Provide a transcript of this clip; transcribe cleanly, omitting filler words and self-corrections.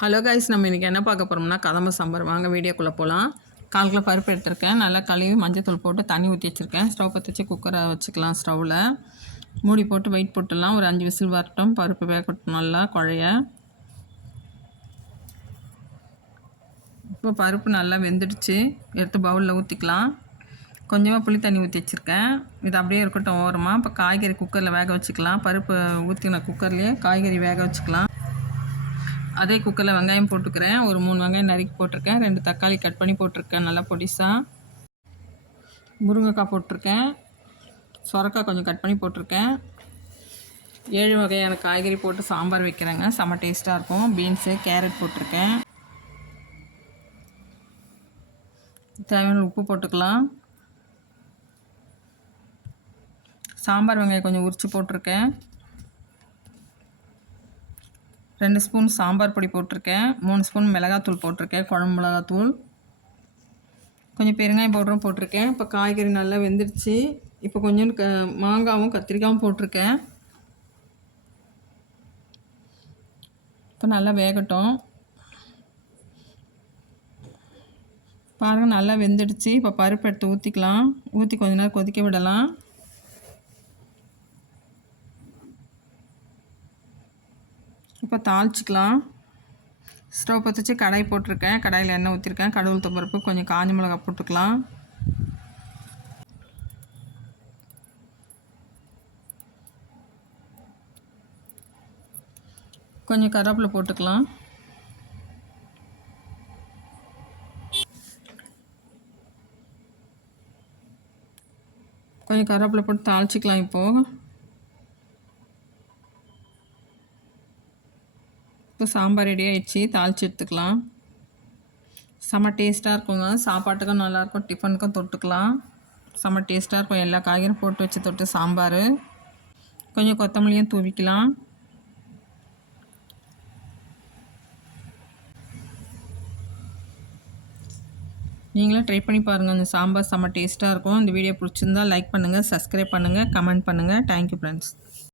Hello guys, நம்ம இன்றைக்கி என்ன பார்க்க போகிறோம்னா கதம்ப சாம்பார். வாங்க வீடியோக்குள்ளே போகலாம். 1/4 கிலோ பருப்பு எடுத்திருக்கேன். நல்லா கழுவி மஞ்சத்தூள் போட்டு தண்ணி ஊற்றி வச்சுருக்கேன். ஸ்டவ் பற்ற வச்சு குக்கரை வச்சுக்கலாம். ஸ்டவ்வில் மூடி போட்டு வெயிட் போட்டுடலாம். ஒரு 5 விசில் வரட்டும். பருப்பு வேகட்டும் நல்லா குழைய. இப்போ பருப்பு நல்லா வெந்துடுச்சு. எடுத்து பவுலில் ஊற்றிக்கலாம். கொஞ்சமாக புளி தண்ணி ஊற்றி வச்சுருக்கேன். இது அப்படியே இருக்கட்டும் ஓரமாக. இப்போ காய்கறி குக்கரில் வேக வச்சுக்கலாம். பருப்பு ஊற்றின குக்கர்லேயே காய்கறி வேக வச்சுக்கலாம். அதே குக்கரில் வெங்காயம் போட்டுக்கிறேன். ஒரு 3 வெங்காயம் நறுக்கி போட்டிருக்கேன். 2 தக்காளி கட் பண்ணி போட்டிருக்கேன் நல்லா பொடிசாக. முருங்கைக்காய் போட்டிருக்கேன். சொரக்காய் கொஞ்சம் கட் பண்ணி போட்டிருக்கேன். 7 வகையான காய்கறி போட்டு சாம்பார் வைக்கிறேங்க. செம்ம டேஸ்ட்டாக இருக்கும். பீன்ஸு, கேரட் போட்டிருக்கேன். தேவையான உப்பு போட்டுக்கலாம். சாம்பார் வெங்காயம் கொஞ்சம் உரித்து போட்டிருக்கேன். 2 ஸ்பூன் சாம்பார் பொடி போட்டிருக்கேன். 3 ஸ்பூன் மிளகாத்தூள் போட்டிருக்கேன், குழம்பு மிளகாத்தூள். கொஞ்சம் பெருங்காயம் பவுடரும் போட்டிருக்கேன். இப்போ காய்கறி நல்லா வெந்துடுச்சு. இப்போ கொஞ்சம் மாங்காவும் கத்திரிக்காயும் போட்டிருக்கேன். இப்போ நல்லா வேகட்டும். பாருங்கள் நல்லா வெந்துடுச்சு. இப்போ பருப்பு எடுத்து ஊற்றிக்கலாம். ஊற்றி கொஞ்ச நேரம் கொதிக்க விடலாம். இப்போ தாளிச்சிக்கலாம். ஸ்டவ் பற்ற வச்சு கடாய் போட்டிருக்கேன். கடாயில் எண்ணெய் ஊற்றிருக்கேன். கடுகு உளுத்தம் பருப்பு, கொஞ்சம் காஞ்ச மிளகாய் போட்டுக்கலாம். கொஞ்சம் கருவேப்பிலை போட்டுக்கலாம். கொஞ்சம் கருவேப்பிலை போட்டு தாளிச்சிக்கலாம். இப்போ சாம்பார் ரெடி ஆகிடுச்சு. தாளித்து எடுத்துக்கலாம். செம்ம டேஸ்ட்டாக இருக்குங்க. சாப்பாட்டுக்கும் நல்லாயிருக்கும், டிஃபனுக்கும் தொட்டுக்கலாம். செம்ம டேஸ்ட்டாக இருக்கும். எல்லா காய்கறியும் போட்டு வச்சு தொட்டு சாம்பார். கொஞ்சம் கொத்தமல்லியும் தூவிக்கலாம். நீங்களும் ட்ரை பண்ணி பாருங்கள். அந்த சாம்பார் செம்ம டேஸ்ட்டாக இருக்கும். இந்த வீடியோ பிடிச்சிருந்தால் லைக் பண்ணுங்கள், சப்ஸ்கிரைப் பண்ணுங்கள், கமெண்ட் பண்ணுங்கள். Thank you friends.